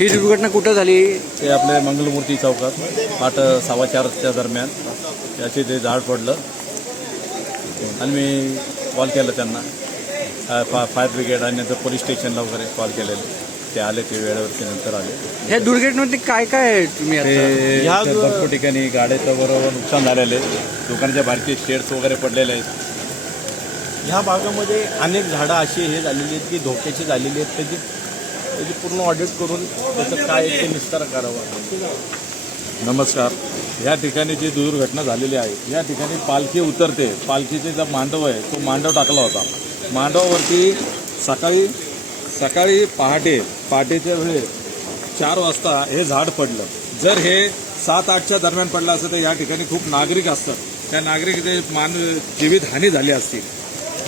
ही दुर्घटना कुठं झाली? ते आपले मंगलमूर्ती चौकात 8:15 दरम्यान त्याचे ते झाड पडलं आणि मी कॉल केला त्यांना फायर ब्रिगेड आणि नंतर पोलीस स्टेशनला वगैरे कॉल केलेले. ते आले, ते वेळेवरती नंतर आले. ह्या दुर्घटनेमध्ये काय काय आहे तुम्ही आता? ते भरपूर ठिकाणी गाड्याचं बरोबर नुकसान झालेलं आहे. दुकानाच्या बाहेरचे शेड्स वगैरे पडलेले आहेत. ह्या भागामध्ये अनेक झाडं अशी हे झालेली आहेत की धोक्याची झालेली आहेत. त्याची पूर्ण ऑडिट करून त्याचं काय ते निस्तार करावा. नमस्कार. या ठिकाणी जी दुर्घटना झालेली आहे, या ठिकाणी पालखी उतरते. पालखीचे जो मांडव आहे तो मांडव टाकला होता. मांडवावरती सकाळी पहाटेच्या वेळी 4 वाजता हे झाड पडलं. जर हे 7-8च्या दरम्यान पडलं असतं तर या ठिकाणी खूप नागरिक असतात. त्या नागरिकचे जीवितहानी झाली असती.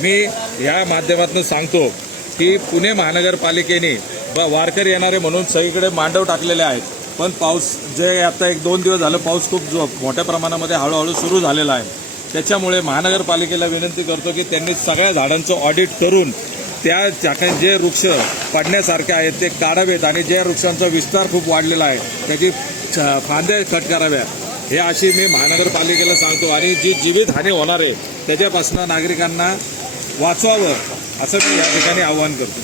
मी या माध्यमातून सांगतो की पुणे महानगरपालिकेने वारकरी येणारे म्हणून सगळीकडे मांडव टाकलेले आहेत. पण पाऊस जे आता 1-2 दिवस झालं पाऊस खूप मोठ्या प्रमाणामध्ये हळूहळू सुरू झालेला आहे. त्याच्यामुळे महानगरपालिकेला विनंती करतो की त्यांनी सगळ्या झाडांचं ऑडिट करून त्या ठिकाणी जे वृक्ष पडण्यासारखे आहेत ते काढावेत आणि ज्या वृक्षांचा विस्तार खूप वाढलेला आहे त्याची फांद्या कट कराव्या. हे अशी मी महानगरपालिकेला सांगतो आणि जी जीवितहानी होणार आहे त्याच्यापासून नागरिकांना वाचवावं असं मी या ठिकाणी आवाहन करतो.